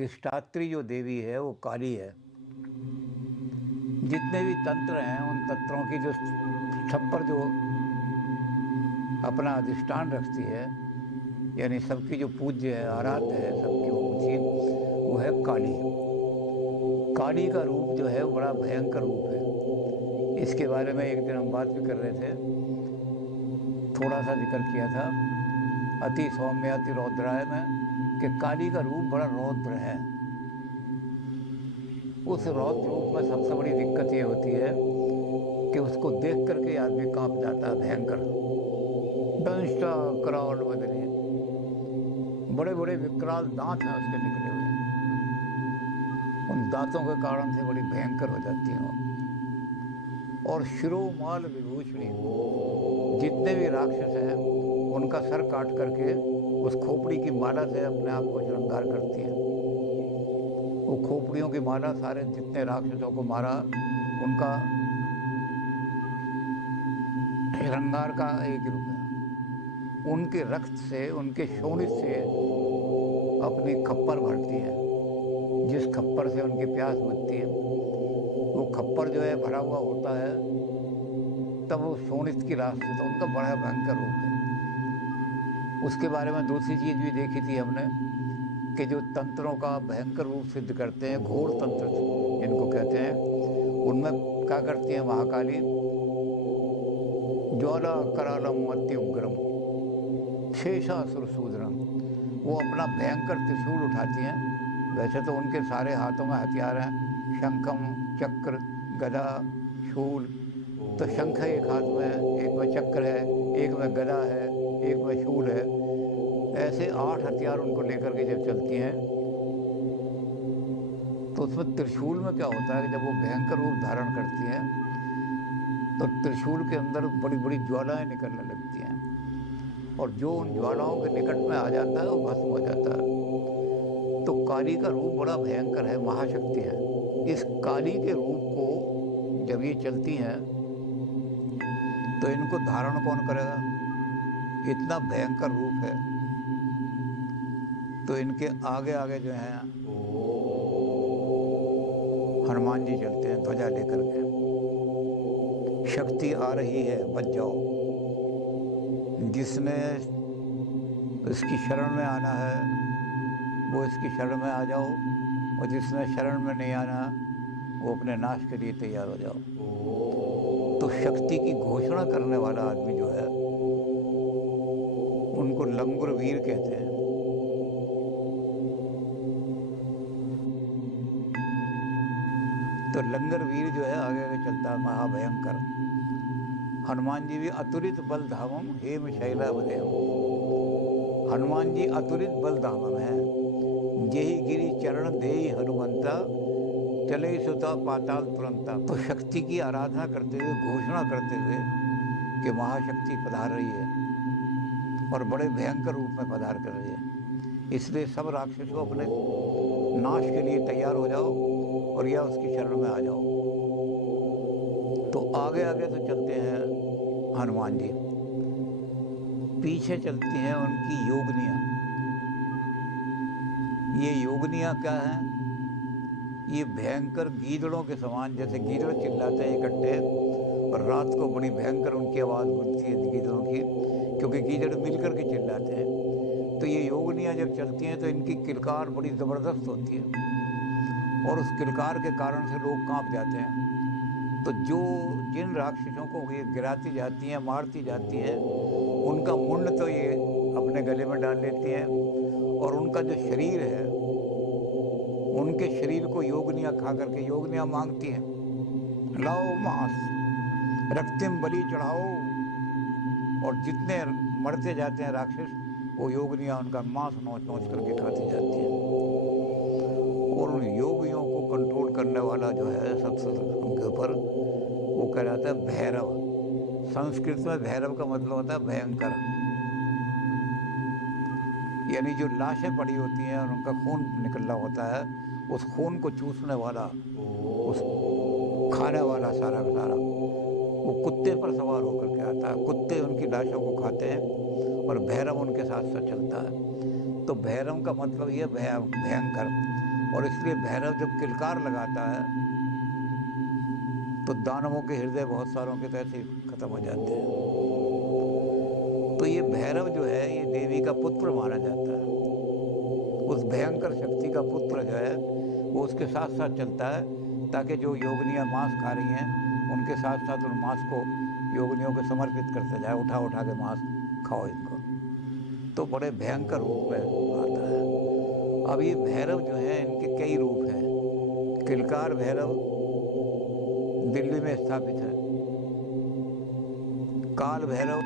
अधिष्ठात्री जो देवी है वो काली है। जितने भी तंत्र हैं उन तंत्रों की जो छप्पर जो अपना अधिष्ठान रखती है, यानी सबकी जो पूज्य है, आराध्य है, सबकी ऊंची, वो है काली। काली का रूप जो है वो बड़ा भयंकर रूप है। इसके बारे में एक दिन हम बात भी कर रहे थे, थोड़ा सा जिक्र किया था अति सौम्य अति रौद्राय में, कि काली का रूप बड़ा रौद्र है। उस रौद्र रूप में सबसे बड़ी दिक्कत ये होती है कि उसको देख करके आदमी कांप जाता है। भयंकर दंष्टा कराल बदले, बड़े बड़े विकराल दांत हैं उसके निकले हुए, उन दांतों के कारण से बड़ी भयंकर हो जाती है वो। और शिरोमाल विभूषणी, जितने भी राक्षस हैं उनका सर काट करके उस खोपड़ी की माला से अपने आप को श्रृंगार करती है। वो खोपड़ियों की माला सारे जितने राक्षसों को मारा उनका श्रृंगार का एक रूप है। उनके रक्त से, उनके शोणित से अपनी खप्पर भरती है, जिस खप्पर से उनकी प्यास बुझती है। वो खप्पर जो है भरा हुआ होता है, तब वो शोणित की रास से, तो उनका बड़ा भयंकर रूप है। उसके बारे में दूसरी चीज़ भी देखी थी हमने कि जो तंत्रों का भयंकर रूप सिद्ध करते हैं, घोर तंत्र जिनको कहते हैं, उनमें क्या करती हैं महाकाली, ज्वाला करालम अति उग्रम शेषासुर शूद्रम, वो अपना भयंकर त्रिशूल उठाती हैं। वैसे तो उनके सारे हाथों में हथियार हैं, शंखम चक्र गदा शूल। तो शंख है एक हाथ में, एक में चक्र है, एक में गदा है, एक में शूल है। ऐसे 8 हथियार उनको लेकर के जब चलती हैं, तो उसमें त्रिशूल में क्या होता है कि जब वो भयंकर रूप धारण करती हैं तो त्रिशूल के अंदर बड़ी बड़ी ज्वालाएं निकलने लगती हैं, और जो उन ज्वालाओं के निकट में आ जाता है वो भस्म हो जाता है। तो काली का रूप बड़ा भयंकर है, महाशक्ति है। इस काली के रूप को जब ये चलती हैं तो इनको धारण कौन करेगा? इतना भयंकर रूप है। तो इनके आगे आगे जो है हनुमान जी चलते हैं ध्वजा लेकर के। शक्ति आ रही है, बच जाओ। जिसने इसकी शरण में आना है वो इसकी शरण में आ जाओ, और जिसने शरण में नहीं आना वो अपने नाश के लिए तैयार हो जाओ। तो शक्ति की घोषणा करने वाला आदमी जो है उनको लंगुर वीर कहते हैं। तो लंगर वीर जो है आगे आगे चलता है, महाभयंकर। हनुमान जी भी अतुलित बल धामम हेम शैला बदेव। हनुमान जी अतुलित बल धामम है। जेहि गिरि चरण देहि हनुमंता, चले सुता पाताल तुरंता। तो शक्ति की आराधना करते हुए, घोषणा करते हुए कि महाशक्ति पधार रही है, और बड़े भयंकर रूप में पधार कर रही है। इसलिए सब राक्षसों अपने नाश के लिए तैयार हो जाओ, और या उसकी शरण में आ जाओ। तो आगे आगे तो चलते हैं हनुमान जी, पीछे चलती हैं उनकी योगनियाँ। ये योगनियाँ क्या हैं? ये भयंकर गीदड़ों के समान, जैसे गीदड़ चिल्लाते हैं इकट्ठे, और रात को बड़ी भयंकर उनकी आवाज़ गूंजती है गीदड़ों की, क्योंकि गीदड़ मिलकर के चिल्लाते हैं। तो ये योगनियाँ जब चलती हैं तो इनकी किलकार बड़ी ज़बरदस्त होती है, और उस किलकार के कारण से लोग कांप जाते हैं। तो जिन राक्षसों को ये गिराती जाती हैं, मारती जाती हैं, उनका मुंड तो ये अपने गले में डाल लेती हैं, और उनका जो शरीर है, उनके शरीर को योगनियाँ खा करके, योगनियाँ मांगती हैं, लाओ मांस, रक्तिम बलि चढ़ाओ। और जितने मरते जाते हैं राक्षस, वो योगनियाँ उनका मांस नोच नोच करके खाती जाती हैं। और उन योगियों को कंट्रोल करने वाला जो है सबसे उनके ऊपर, वो कहलाता है भैरव। संस्कृत में भैरव का मतलब होता है भयंकर, यानी जो लाशें पड़ी होती हैं और उनका खून निकल रहा होता है, उस खून को चूसने वाला, उस खाने वाला सारा का सारा, वो कुत्ते पर सवार होकर के आता है। कुत्ते उनकी लाशों को खाते हैं, और भैरव उनके साथ साथ चलता है। तो भैरव का मतलब ये भयंकर। और इसलिए भैरव जब किलकार लगाता है तो दानवों के हृदय बहुत सारों के तो ऐसे ही खत्म हो जाते हैं। तो ये भैरव जो है ये देवी का पुत्र माना जाता है। उस भयंकर शक्ति का पुत्र जो है वो उसके साथ साथ चलता है, ताकि जो योगिनियाँ मांस खा रही हैं उनके साथ साथ उन मांस को योगिनियों को समर्पित करते जाए, उठा उठा के मांस खाओ इनको। तो बड़े भयंकर रूप में आता है। अब ये भैरव जो है इनके कई रूप हैं। किलकार भैरव दिल्ली में स्थापित है। काल भैरव